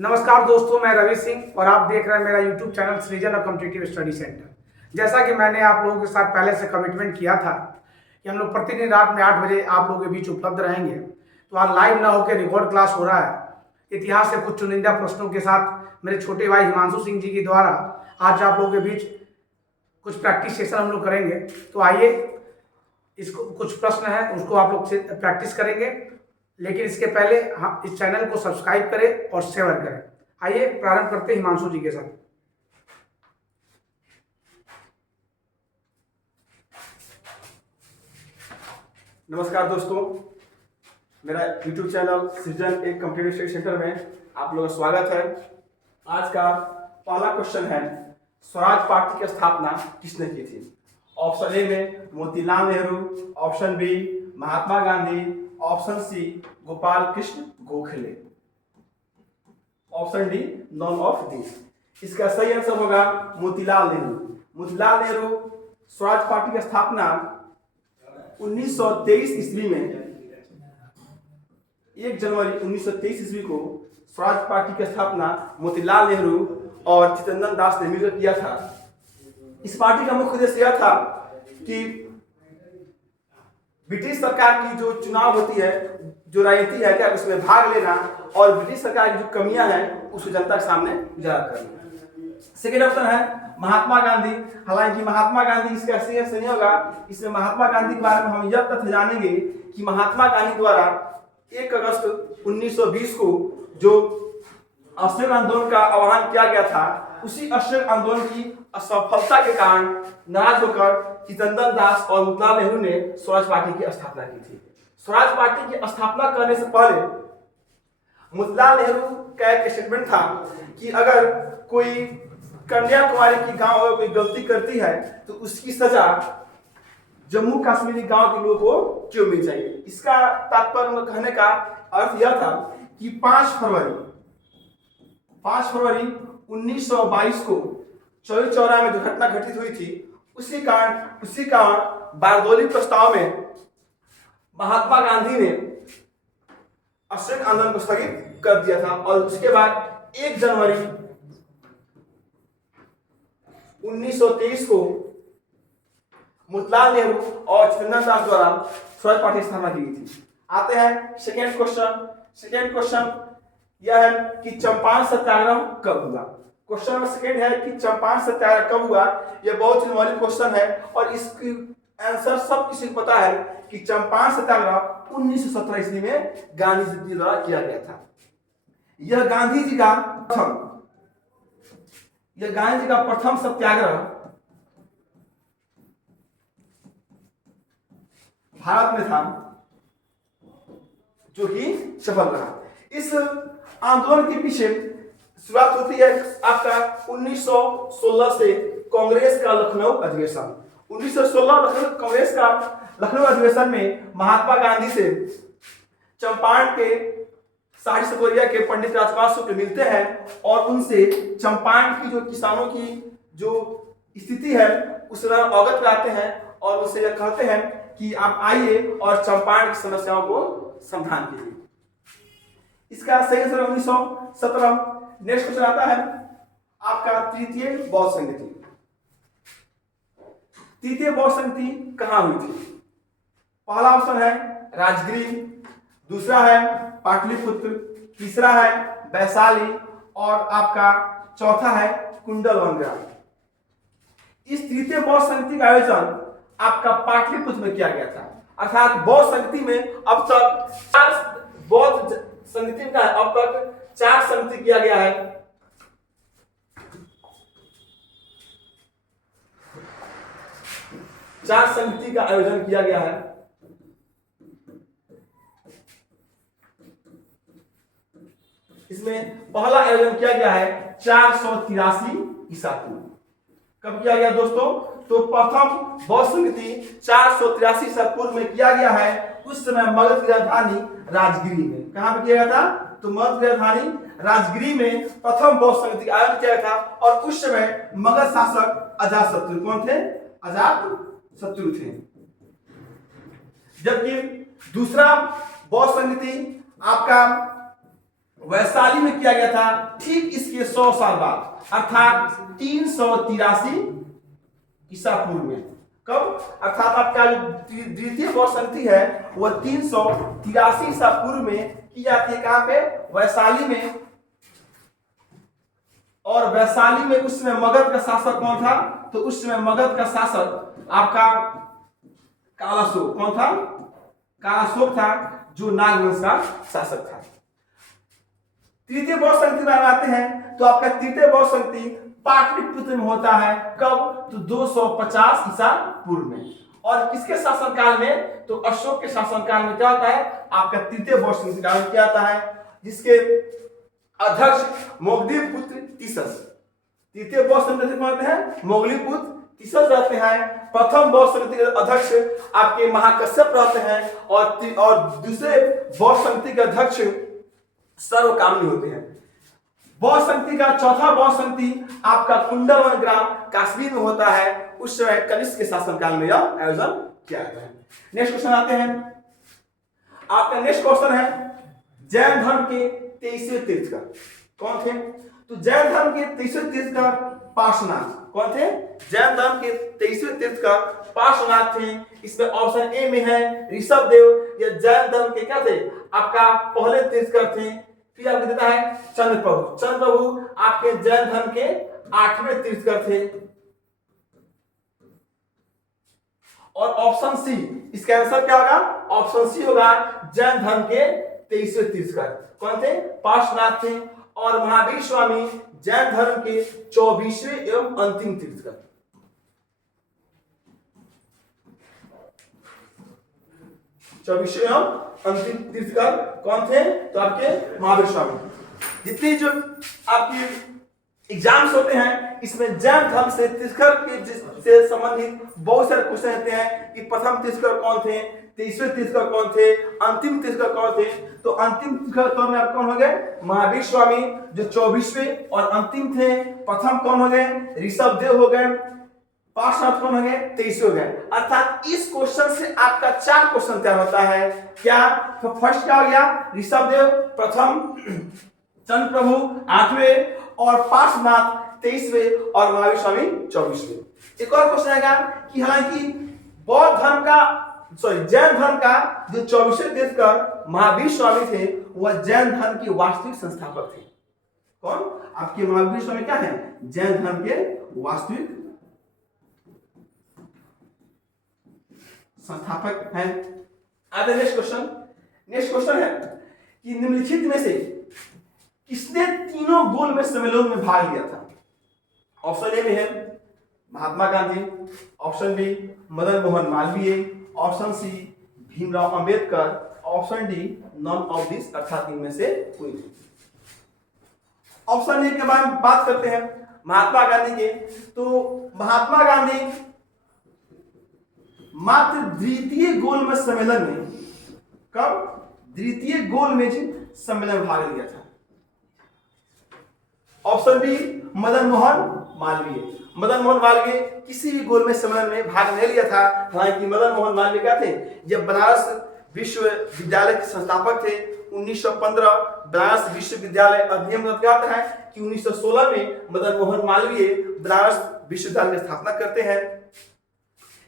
नमस्कार दोस्तों, मैं रवि सिंह और आप देख रहे हैं मेरा YouTube चैनल सृजन और कॉम्पिटिटिव स्टडी सेंटर। जैसा कि मैंने आप लोगों के साथ पहले से कमिटमेंट किया था कि हम लोग प्रतिदिन रात में 8 बजे आप लोगों के बीच उपलब्ध रहेंगे, तो आज लाइव ना होकर रिकॉर्ड क्लास हो रहा है। इतिहास से कुछ चुनिंदा प्रश्नों के साथ मेरे छोटे भाई हिमांशु सिंह जी के द्वारा आज आप लोगों के बीच कुछ प्रैक्टिस सेशन हम लोग करेंगे। तो आइए, इसको कुछ प्रश्न है उसको आप लोग से प्रैक्टिस करेंगे, लेकिन इसके पहले हम इस चैनल को सब्सक्राइब करें और शेयर करें। आइए प्रारंभ करते हैं हिमांशु जी के साथ। नमस्कार दोस्तों, मेरा YouTube चैनल सृजन एक कॉम्पिटिटिव स्टडी सेंटर में आप लोगों का स्वागत है। आज का पहला क्वेश्चन है, स्वराज पार्टी की स्थापना किसने की थी? ऑप्शन ए में Motilal Nehru, option B Mahatma Gandhi, option C Gopal Krishna Gokhale, option D none of this. इसका सही आंसर होगा मोतीलाल नेहरू। मोतीलाल नेहरू स्वराज पार्टी की स्थापना 1923 ईस्वी में 1 जनवरी 1923 ईस्वी को स्वराज पार्टी की स्थापना मोतीलाल नेहरू और चित्तरंजन दास ने मिलकर किया था। इस पार्टी का मुख्य उद्देश्य यह था कि ब्रिटिश सरकार की जो चुनाव होती है, जो राजनीति है क्या, उसमें भाग लेना और ब्रिटिश सरकार की जो कमियां हैं उसको जनता के सामने उजागर करना। सेकेंड ऑप्शन है महात्मा गांधी। हालांकि महात्मा गांधी इसका सही आंसर नहीं होगा। इसमें महात्मा गांधी के बारे में हम यह तथ्य जानेंगे कि महात्मा गांधी द्वारा 1 अगस्त 1920 को जो असहयोग आंदोलन का आह्वान किया गया था, उसी असहयोग आंदोलन की असफलता के कारण नाराज होकर चित्तरंजन दास और मोतीलाल नेहरू ने स्वराज पार्टी की स्थापना की थी। स्वराज पार्टी की स्थापना करने से पहले मोतीलाल नेहरू का एक स्टेटमेंट था कि अगर कोई कन्याकुमारी की गांव में कोई गलती करती है तो उसकी सजा जम्मू कश्मीरी गांव के लोगों को क्यों मिल चाहिए। इसका तात्पर्य कहने का अर्थ यह था कि 5 फरवरी 1922 को चौरी चौरा में जो घटना घटित हुई थी, उसी कारण बारदोली प्रस्ताव में महात्मा गांधी ने असहयोग आंदोलन को स्थगित कर दिया था और उसके बाद 1 जनवरी 1923 को मोतीलाल नेहरू और चित्तरंजन दास द्वारा स्वराज पार्टी की स्थापना की गई थी। आते हैं सेकेंड क्वेश्चन यह है कि चंपारण सत्याग्रह कब हुआ। क्वेश्चन नंबर सेकेंड है कि चंपारण सत्याग्रह कब हुआ। यह बहुत ही मौलिक क्वेश्चन है और इसकी आंसर सब किसी को पता है कि चंपारण सत्याग्रह 1917 ईस्वी में गांधी जी द्वारा किया गया था। यह गांधी जी का प्रथम सत्याग्रह भारत में था, जो कि सफल रहा। इस आंदोलन के पीछे शुरुआत होती है आपका 1916 से कांग्रेस का लखनऊ अधिवेशन। 1916 कांग्रेस का लखनऊ अधिवेशन में महात्मा गांधी से चंपारण के साड़ी सतोरिया के पंडित राजपाल शुक्ल मिलते हैं और उनसे चंपारण की जो किसानों की जो स्थिति है उससे अवगत कराते हैं और उनसे यह कहते हैं कि आप आइए और चंपारण की समस्याओं को समाधान कीजिए। इसका सही आंसर 1917। नेक्स्ट क्वेश्चन आता है आपका तृतीय बौद्ध संगति। तृतीय बौद्ध संगति कहां हुई थी? पहला ऑप्शन है राजगीर, दूसरा है पाटलिपुत्र, तीसरा है वैशाली और आपका चौथा है कुंडलवनग्रा। इस तृतीय बौद्ध संगति का आयोजन आपका पाटलिपुत्र में किया गया था। अर्थात बौद्ध संगति में अब तक 4 बौद्ध संगति का अब तक 4 संगति किया गया है। चार संगति का आयोजन किया गया है। इसमें पहला आयोजन किया गया है 483 ईसा पूर्व। कब किया गया दोस्तों? तो प्रथम बौद्ध संगति 483 ईसा पूर्व में किया गया है। उस समय मगध की राजधानी राजगिरी में। कहां पे किया गया था? तो मगध की राजधानी राजगिरी में प्रथम बौद्ध संगति का आयोजन किया गया था और उस समय मगध शासक अजातशत्रु कौन थे? अजातशत्रु थे। जबकि दूसरा बौद्ध संगति आपका वैशाली में किया गया था ठीक इसके 100 साल बाद, अर्थात 383 ईसा पूर्व में। कब? अर्थात आपका जो द्वितीय बौद्ध संधि है वह 383 ईसा पूर्व में की जाती है। कहां पे? वैशाली में। और वैशाली में उस समय मगध का शासक कौन था? तो उस समय मगध का शासक आपका कालाशोक। कौन था? कालाशोक था, जो नागवंश का शासक था। तृतीय बौद्ध संधि में आते हैं तो आपका तृतीय बौद्ध संधि पाटलिपुत्र में होता है। कब? तो 250 ईसा पूर्व में। और किसके शासनकाल में? तो अशोक के शासनकाल में क्या होता है? आपका तृतीय बौद्ध संधि काल में क्या आता है, जिसके अध्यक्ष मोगलीपुत्र तीसस। तृतीय बौद्ध संधि कौन रहते हैं? मोगलीपुत्र तीसस रहते हैं। प्रथम बौद्ध संधि के अध्यक्ष आपके महाकश्यप रहते हैं, और दूसरे बौद्ध संधि के अध्यक्ष सर्वकामनी होते हैं। बौद्ध संधि का चौथा बौद्ध संधि आपका कुंडलवन ग्राम कश्मीर में होता है। उस समय कनिष्क के शासनकाल में यह आयोजन किया जाता है। नेक्स्ट क्वेश्चन आते हैं। आपका नेक्स्ट क्वेश्चन है जैन धर्म के 23वें तीर्थंकर कौन थे? तो जैन धर्म के 23वें तीर्थंकर पार्श्वनाथ। कौन थे? जैन धर्म के 23वें तीर्थंकर पार्श्वनाथ थे। इसमें ऑप्शन ए में है ऋषभ देव। ये जैन धर्म के क्या थे? आपका पहले तीर्थंकर थे। फिर आपको देता है चंद्रप्रभु। चंद्रप्रभु आपके जैन धर्म के 8वें तीर्थंकर थे। और ऑप्शन सी, इसका आंसर क्या होगा? ऑप्शन सी होगा, जैन धर्म के 23वें तीर्थंकर कौन थे? पार्श्वनाथ थे। और महावीर स्वामी जैन धर्म के 24वें एवं अंतिम तीर्थंकर। अंतिम तीर्थंकर कौन थे? तो आपके महावीर स्वामी। जितने जो आपके एग्जाम्स होते हैं इसमें जैन धर्म से तीर्थंकर के से संबंधित बहुत सारे क्वेश्चन रहते हैं कि प्रथम तीर्थंकर कौन थे, 23वें तीर्थंकर कौन थे, अंतिम तीर्थंकर कौन थे। तो अंतिम तीर्थंकर में आप कौन हो गए? महावीर स्वामी जो 24वें और अंतिम थे। प्रथम कौन हो गए? ऋषभ देव हो गए। पार्श्वनाथ कौन हो गए? 23वें हो गए। अर्थात इस क्वेश्चन से आपका 4 क्वेश्चन तैयार होता है। क्या? तो फर्स्ट क्या हो गया? ऋषभ देव प्रथम, चंद्रप्रभु 8वें, और पार्श्वनाथ 23वें, और महावीर स्वामी 24वें। एक और क्वेश्चन आएगा कि हालांकि बौद्ध धर्म का जैन धर्म का जो 24वें तीर्थंकर महावीर स्वामी थे वह जैन धर्म के वास्तविक संस्थापक थे। कौन? आपके महावीर स्वामी क्या है? जैन धर्म के वास्तविक संस्थापक हैं। आगे नेक्स्ट क्वेश्चन है कि निम्नलिखित में से किसने तीनों गोलमेज सम्मेलन में भाग लिया था? ऑप्शन ए में है Mahatma Gandhi, option B Madan Mohan Malviya, option C Bhimrao Ambedkar, option D none of this, अर्थात इनमें से कोई नहीं। ऑप्शन ए के बारे में बात करते हैं महात्मा गांधी के। तो महात्मा गांधी मात्र द्वितीय गोलमेज सम्मेलन में, कब? द्वितीय गोलमेज सम्मेलन में भाग लिया था। Option B Madan Mohan Malviya. मदन मोहन मालवीय किसी भी गोलमेज सम्मेलन में भाग नहीं लिया था। हालांकि मदन मोहन मालवीय क्या थे? जब बनारस विश्वविद्यालय के संस्थापक थे 1915। बनारस विश्वविद्यालय अधिनियम का क्या होता है कि 1916 में मदन मोहन मालवीय बनारस विश्वविद्यालय की स्थापना करते हैं।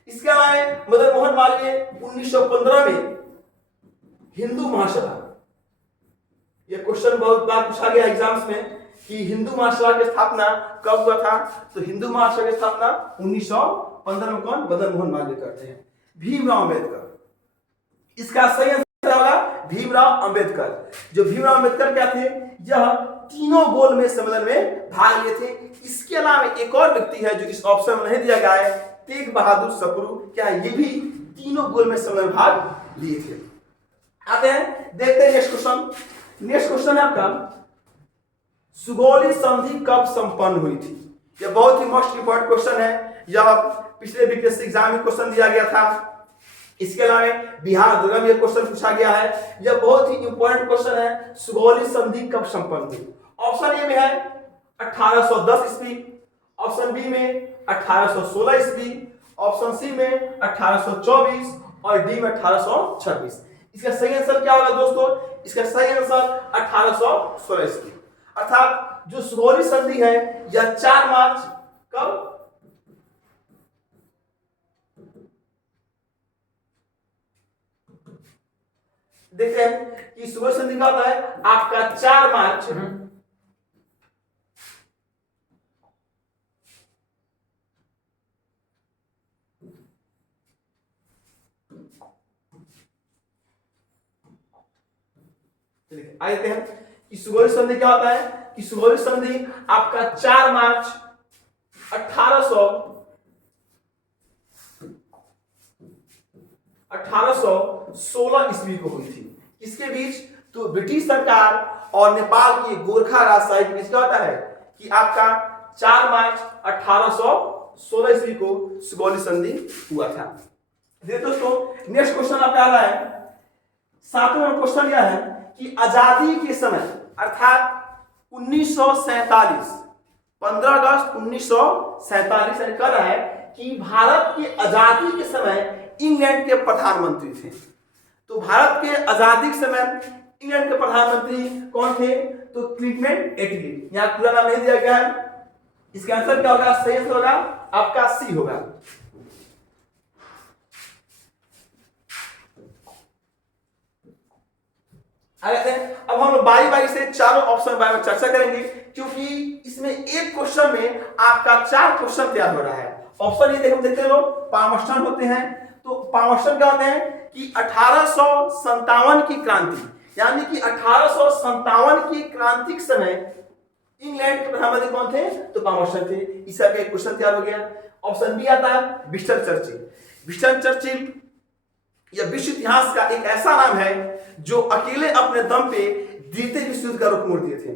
इसके अलावा मदन मोहन मालवीय 1915 में हिंदू महासभा, यह क्वेश्चन बहुत बार पूछा गया एग्जाम्स में कि हिंदू महासभा की स्थापना कब हुआ था? तो हिंदू महासभा की स्थापना 1915 में कौन? मदन मोहन मालवीय करते हैं। भीमराव अंबेडकर, इसका सही आंसर होगा भीमराव अंबेडकर। जो भीमराव अंबेडकर क्या थे? यह तीनों गोलमेज सम्मेलन में भाग लिए थे। इसके अलावा एक और व्यक्ति है जो इस ऑप्शन में नहीं दिया गया है, तेग बहादुर सप्रू। क्या ये भी तीनों गोलमेज सम्मेलन में भाग लिए थे? आते हैं, देखते हैं नेक्स्ट क्वेश्चन है आपका, सुगौली संधि कब संपन्न हुई थी? यह बहुत ही मोस्ट इंपोर्टेंट क्वेश्चन है। यह पिछले बीपीएससी एग्जाम में क्वेश्चन दिया गया था। इसके अलावा बिहार दुर्गा में यह क्वेश्चन पूछा गया है। यह बहुत ही इंपॉर्टेंट क्वेश्चन है, सुगौली संधि कब संपन्न हुई? ऑप्शन ए में है 1810 ईस्वी, ऑप्शन बी में 1816 ईस्वी, ऑप्शन सी में 1824 और डी में 1826। इसका सही आंसर क्या होगा दोस्तों? इसका सही आंसर 1816 ईस्वी। अर्थात जो सुगौली संधि है यह 4 मार्च कब, देखते हैं कि सुगौली संधि का होता है आपका 4 मार्च 1816 ईस्वी को हुई थी। इसके बीच तो ब्रिटिश सरकार और नेपाल की गोरखा राजशाही के बीच क्या होता है कि आपका 4 मार्च 1816 ईस्वी को सुगौली संधि हुआ था। दोस्तों नेक्स्ट क्वेश्चन आपका आ रहा है, 7वां क्वेश्चन यह है कि आजादी के समय अर्थात 1947 15 अगस्त 1947 यानी कर रहा है कि भारत की आजादी के समय इंग्लैंड के प्रधानमंत्री थे। तो भारत के आजादी के समय इंग्लैंड के प्रधानमंत्री कौन थे? तो क्लिमेंट एटली। यहां पूरा नाम नहीं दिया गया है। इसका आंसर क्या होगा? सही आंसर होगा आपका सी होगा। अब हम लोग बारी बारी से चारों ऑप्शन बारे में चर्चा करेंगे, क्योंकि इसमें एक क्वेश्चन में आपका 4 क्वेश्चन तैयार हो रहा है। ऑप्शन ये देखते लोग पामस्टन होते हैं। तो पामस्टन क्या होते हैं कि 1857 की क्रांति, यानी कि 1857 की क्रांति के समय इंग्लैंड के प्रधानमंत्री कौन थे? तो पामस्टन थे। इसका एक क्वेश्चन तैयार हो गया। ऑप्शन बी आता है विंस्टन चर्चिल। विंस्टन चर्चिल यह विश्व इतिहास का एक ऐसा नाम है जो अकेले अपने दम पे द्वितीय विश्व युद्ध का रुख मोड़ दिए थे।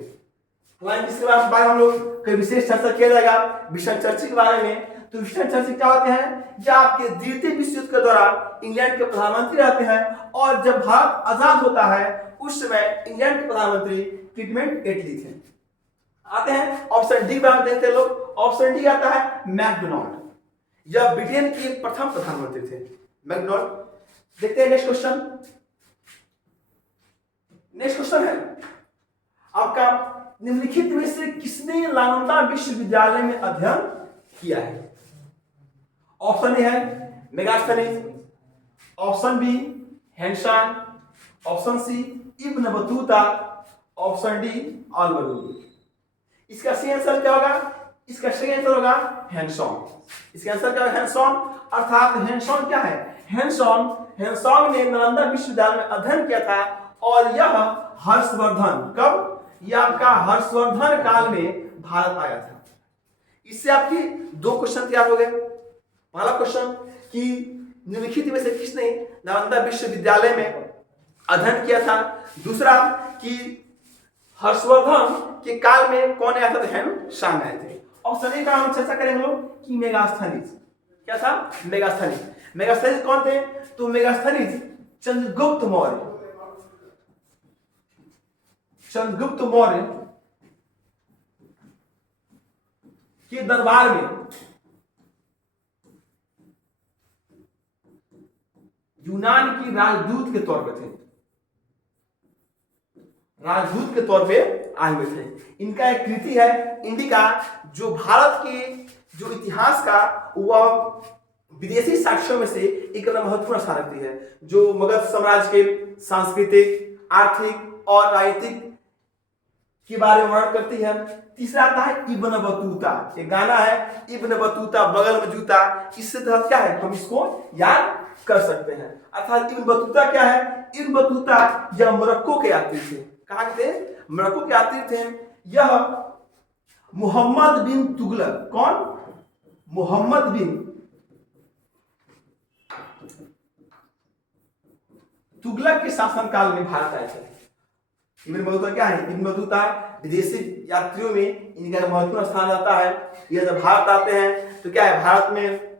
इसके बारे में हम लोग कोई विशेष चर्चा किया जाएगा विंस्टन चर्चिल के बारे में। तो विंस्टन चर्चिल क्या होते हैं? जो आपके द्वितीय विश्व युद्ध के दौरान इंग्लैंड के प्रधानमंत्री रहते हैं, और जब भारत आजाद होता है उस समय इंग्लैंड के प्रधानमंत्री क्लिमेंट एटली थे। आते हैं ऑप्शन डी बारे में देखते हैं लोग। ऑप्शन डी आता है मैकडोनाल्ड। यह ब्रिटेन के प्रथम प्रधानमंत्री थे, मैकडोनाल्ड। देखते हैं नेक्स्ट क्वेश्चन। नेक्स्ट क्वेश्चन है आपका, निम्नलिखित में से किसने नालंदा विश्वविद्यालय में अध्ययन किया है? ऑप्शन ए है मेगास्थनीज, ऑप्शन बी हेनशान, option C Ibn Battuta, option D अल-बलूनी। इसका सही आंसर क्या होगा? इसका सही आंसर होगा हेनसॉन। इसका आंसर क्या है? हेनसॉन। अर्थात हेनसॉन क्या है? हेनसॉन ने नालंदा विश्वविद्यालय में अध्ययन किया था, और यह हर्षवर्धन कब? यह आपका हर्षवर्धन काल में भारत आया था। इससे आपकी 2 क्वेश्चन तैयार हो गए। पहला क्वेश्चन कि निम्नलिखित में से किसने नालंदा विश्वविद्यालय में अध्ययन किया था। दूसरा कि हर्षवर्धन के काल में कौन आया था? हेनशान आए थे। ऑप्शन ए का हम चर्चा करेंगे लोग कि मेगास्थनीज। क्या था? मेगास्थनीज। मेगास्थनीज कौन थे? तो मेगास्थनीज चंद्रगुप्त मौर्य। चंद्रगुप्त मौर्य के दरबार में यूनान की राजदूत के तौर पे थे। राजदूत के तौर पे आए हुए थे। इनका एक कृति है इंडिका, जो भारत के जो इतिहास का वह विदेशी साक्ष्यों में से एक महत्वपूर्ण स्थान रखती है, जो मगध साम्राज्य के सांस्कृतिक, आर्थिक और राजनीतिक के बारे में वर्णन करती है। तीसरा आता है इब्न बतूता। ये गाना है इब्न बतूता बगल में जूता। इससे तहत क्या है, हम इसको याद कर सकते हैं। अर्थात इब्न बतूता क्या है? इब्न बतूता यह मोरक्को के यात्री थे। कहाँ के थे? मोरक्को के यात्री थे। यह मोहम्मद बिन तुगलक, कौन? मोहम्मद बिन तुगलक के शासनकाल में भारत आए थे। इब्न बतूता क्या है? इब्न बतूता विदेशी यात्रियों में इनका महत्वपूर्ण स्थान रहता है। यह जब भारत आते हैं तो क्या है, भारत में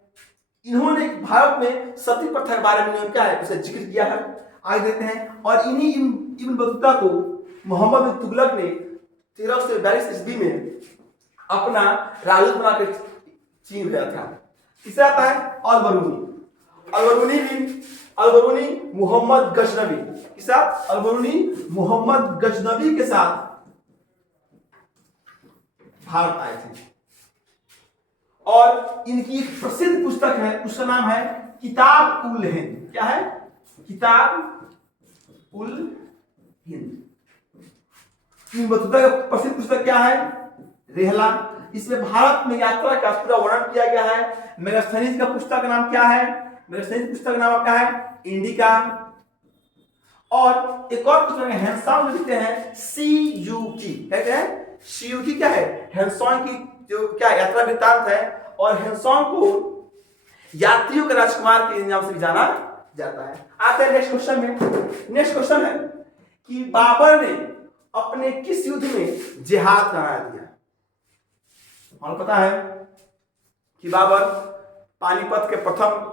इन्होंने भारत में सती प्रथा के बारे में इन्होंने क्या है उसे जिक्र किया है। आगे देखते हैं। और इन्हीं इब्न बतूता को मोहम्मद बिन तुगलक ने 1342 ईस्वी में अपना राजदूत बनाकर चीन गया था। तीसरा आता है अल-बलूनी। अल-बरूनी मोहम्मद गजनवी के साथ, अल-बरूनी मोहम्मद गजनवी के साथ भारत आए थे। और इनकी एक प्रसिद्ध पुस्तक है, उसका नाम है किताब उल हिंद। क्या है? किताब उल हिंद। इन बतूता का प्रसिद्ध पुस्तक क्या है? रेहला। इसमें भारत में यात्रा का पूरा वर्णन किया गया है। मेगास्थनीज का पुस्तक का नाम क्या है? मेगास्थनीज पुस्तक का नाम आपका है इंडिका। और एक और पुस्तक है हेनसॉन्ग लिखते हैं सीयूकी। कहते हैं सीयूकी क्या है? हेनसॉन्ग की जो क्या यात्रा वृत्तांत है। और हेनसॉन्ग को यात्रियों के राजकुमार के नाम से जाना जाता है। आते हैं नेक्स्ट क्वेश्चन में। नेक्स्ट क्वेश्चन है कि बाबर ने अपने किस युद्ध में जिहाद करा दिया? हमें पता है कि बाबर पानीपत के प्रथम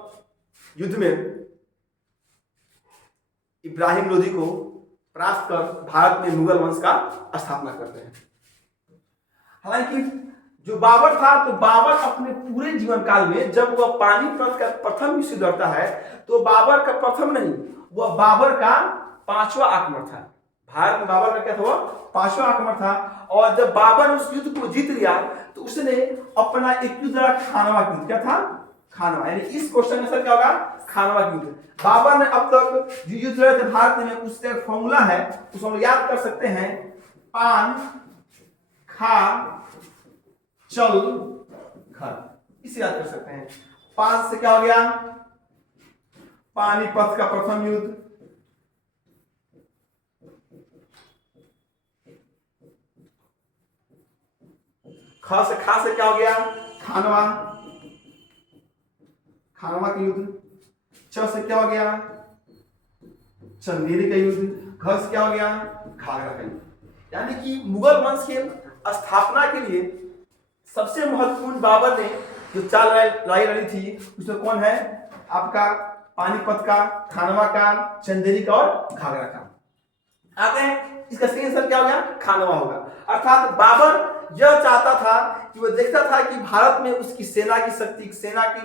युद्ध में इब्राहिम लोधी को परास्त कर भारत में मुगल वंश का स्थापना करते हैं। हालांकि जो बाबर था, तो बाबर अपने पूरे जीवन काल में जब वह पानीपत का प्रथम युद्ध लड़ता है, तो बाबर का प्रथम नहीं, वह बाबर का 5वां आक्रमण था। भारत में बाबर का क्या था? वह 5वां आक्रमण था। और जब बाबर उस युद्ध को जीत लिया, तो उसने अपना एक युद्ध लड़ा, खानवा युद्ध। क्या था? खानवा। यानी इस क्वेश्चन का सर क्या होगा? खानवा युद्ध। बाबर ने अब तक जो युद्ध लड़े थे भारत में, उसका एक फॉर्मूला है, उसको हम याद कर सकते हैं। पान खा चल घर, इसे याद कर सकते हैं। 5 से क्या हो गया? पानीपत का प्रथम युद्ध। खा से क्या हो गया? खानवा, खानवा का युद्ध। च से क्या हो गया? चंदेरी का युद्ध। घ से क्या हो गया? घाघरा का युद्ध। यानी कि मुगल वंश के स्थापना के लिए सबसे महत्वपूर्ण बाबर ने जो 4 लड़ाई लड़ी थी, उसमें कौन है? आपका पानीपत का, खानवा का, चंदेरी का और घाघरा का। आते हैं, इसका सही आंसर क्या हो गया? खानवा होगा। अर्थात बाबर यह चाहता था कि वह देखता था कि भारत में उसकी सेना की शक्ति, सेना की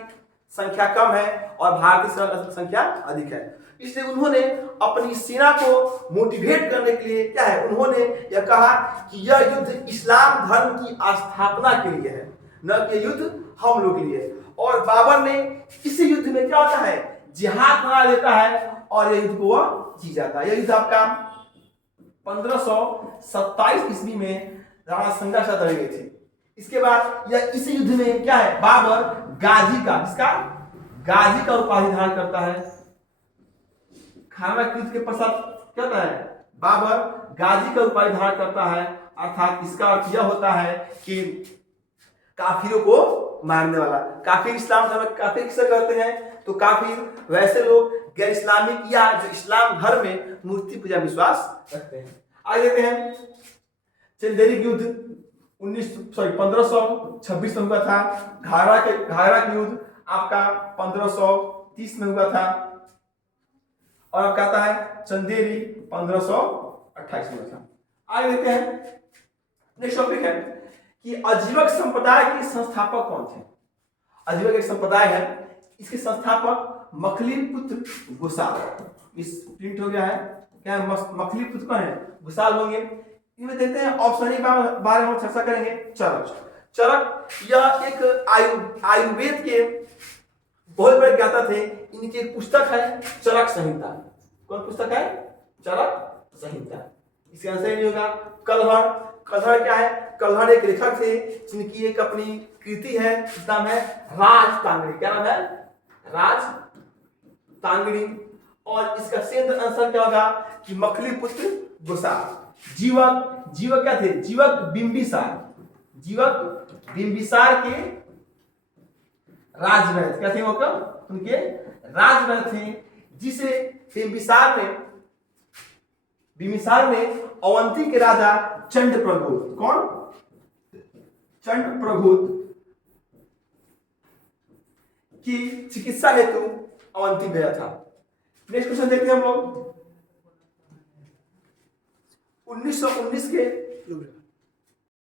संख्या कम है और भारतीय सेना की संख्या अधिक है। इसलिए उन्होंने अपनी सेना को मोटिवेट करने के लिए क्या है, उन्होंने यह कहा कि यह युद्ध इस्लाम धर्म की स्थापना के लिए है, न कि युद्ध हम लोग के लिए। और बाबर ने इस युद्ध में क्या होता है? जिहाद बना देता है और यह युद्ध को वह जीत जाता है। यह युद्ध आपका 1527 ईस्वी में राणा संगा साथ लड़ी गई थी। इसके बाद यह इस युद्ध में क्या है? बाबर गाजी का, इसका गाजी का उपाधि धारण करता है। खानवा युद्ध के पश्चात क्या होता है? बाबर गाजी का उपाधि धारण करता है। अर्थात इसका अर्थ यह होता है कि काफिरों को मारने वाला। काफिर इस्लाम धर्म काफिर किसे कहते हैं? तो काफिर वैसे लोग गैर इस्लामिक या जो इस्लाम धर्म में मूर्ति पूजा विश्वास रखते हैं। आगे देखते हैं चंदेरी युद्ध 1526 में हुआ था। घाघरा का युद्ध आपका 1530 में हुआ था। और अब कहता है चंदेरी 1528 में हुआ था। आगे देखते हैं, नेक्स्ट टॉपिक है कि आजीवक संप्रदाय के संस्थापक कौन थे? आजीवक एक संप्रदाय है, इसके संस्थापक मखलीपुत्र गुसाल। इस प्रिंट हो गया है, क्या मखलीपुत्र कौन है? गुसाल होंगे। इनमें देखते हैं ऑप्शन के बारे में चर्चा करेंगे। चरक यह एक आयुर्वेद के बहुत बड़े ज्ञाता थे। इनकी एक पुस्तक है चरक संहिता। कौन पुस्तक है? चरक संहिता। इसका आंसर नहीं होगा। कल्हड़ क्या है? कल्हड़ एक लेखक थे जिनकी एक अपनी कृति है, जिसका नाम है राजतांगड़ी। क्या नाम है? राजतांगड़ी। और इसका सही आंसर क्या होगा कि मखलीपुत्र गुसाल। जीवक क्या थे? जीवक बिंबिसार के राजवैद्य क्या थे? वो क्या उनके राजवैद्य थे, जिसे बिंबिसार ने अवंती के राजा चंद्रप्रभुत, कौन? चंद्रप्रभुत की चिकित्सा हेतु अवंती भेजा था। नेक्स्ट क्वेश्चन देखते हैं हम लोग। 1919 के